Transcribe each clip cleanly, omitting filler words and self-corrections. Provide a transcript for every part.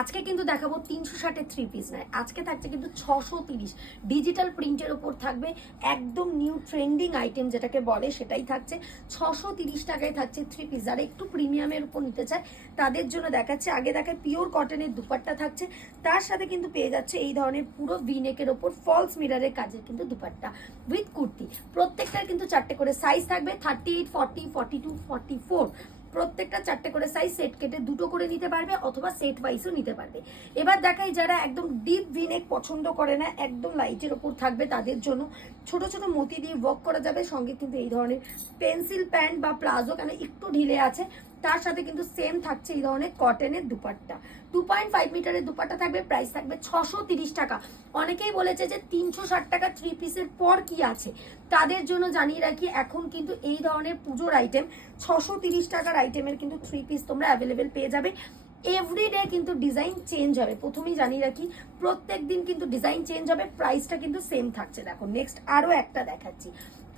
আজকে কিন্তু দেখাবো 360-এর 3 পিস নয়, আজকে থাকছে কিন্তু 630 ডিজিটাল প্রিন্টের ওপর থাকবে। একদম নিউ ট্রেন্ডিং আইটেম যেটাকে বলে সেটাই থাকছে। 630 টাকায় থাকছে 3 পিস। যারা একটু প্রিমিয়ামের উপর নিতে চায় তাদের জন্য দেখাচ্ছে। আগে দেখায় পিওর কটনের দুপাট্টা থাকছে, তার সাথে কিন্তু পেয়ে যাচ্ছে এই ধরনের পুরো ভিনেকের ওপর ফলস মিররের কাজের কিন্তু দুপাট্টা উইথ কুর্তি। প্রত্যেকটার কিন্তু 4টে করে সাইজ থাকবে, 38, 40, 42, 44। প্রত্যেকটা 4টে করে সাইজ, সেট কেটে 2টো করে নিতে পারবে অথবা সেট ওয়াইজও নিতে পারবে। এবার দেখাই যারা একদম ডিপ ভিনেক পছন্দ করে না, একদম লাইটের ওপর থাকবে, তাদের জন্য ছোট ছোট মতি দিয়ে ওয়ার্ক করা যাবে। সঙ্গে কিন্তু এই ধরনের পেন্সিল প্যান্ট বা প্লাজো, কেন একটু ঢিলে আছে, তার সাথে কিন্তু সেম থাকছে এই ধরনের কটনের দুপাট্টা। 2.5 মিটারের দুপাট্টা থাকবে, প্রাইস থাকবে 630 টাকা। অনেকেই বলেছে যে 360 টাকা 3 পিসের পর কি আছে, তাদের জন্য জানিয়ে রাখি এখন কিন্তু এই ধরনের পুজোর আইটেম 630 টাকার আইটেমের কিন্তু 3 পিস তোমরা অ্যাভেলেবেল পেয়ে যাবে। এভরিডে কিন্তু ডিজাইন চেঞ্জ হবে, প্রথমেই জানিয়ে রাখি প্রত্যেক দিন কিন্তু ডিজাইন চেঞ্জ হবে, প্রাইসটা কিন্তু সেম থাকছে। দেখো নেক্সট আরো একটা দেখাচ্ছি,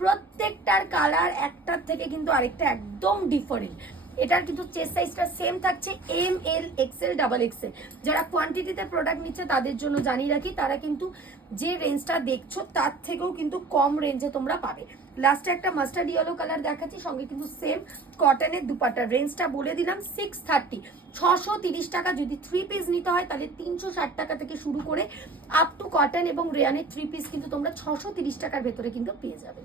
প্রত্যেকটার কালার একটার থেকে কিন্তু আরেকটা একদম ডিফারেন্ট। এটার কিন্তু চেস্ট সাইজটা সেম থাকছে, এম, এল, এক্সেল, ডাবল এক্সেল। যারা কোয়ান্টিটিতে প্রোডাক্ট নিচ্ছে তাদের জন্য জানিয়ে রাখি তারা কিন্তু যে রেঞ্জটা দেখছো তার থেকেও কিন্তু কম রেঞ্জে তোমরা পাবে। লাস্টে একটা মাস্টার্ড ইয়েলো কালার দেখাচ্ছি, সঙ্গে কিন্তু সেম কটনের দুপাট্টার রেঞ্জটা বলে দিলাম 630। 630 টাকা। যদি 3 পিস নিতে হয় তাহলে 360 টাকা থেকে শুরু করে আপ টু কটন এবং রেয়ানের 3 পিস কিন্তু তোমরা 630 টাকার ভেতরে কিন্তু পেয়ে যাবে।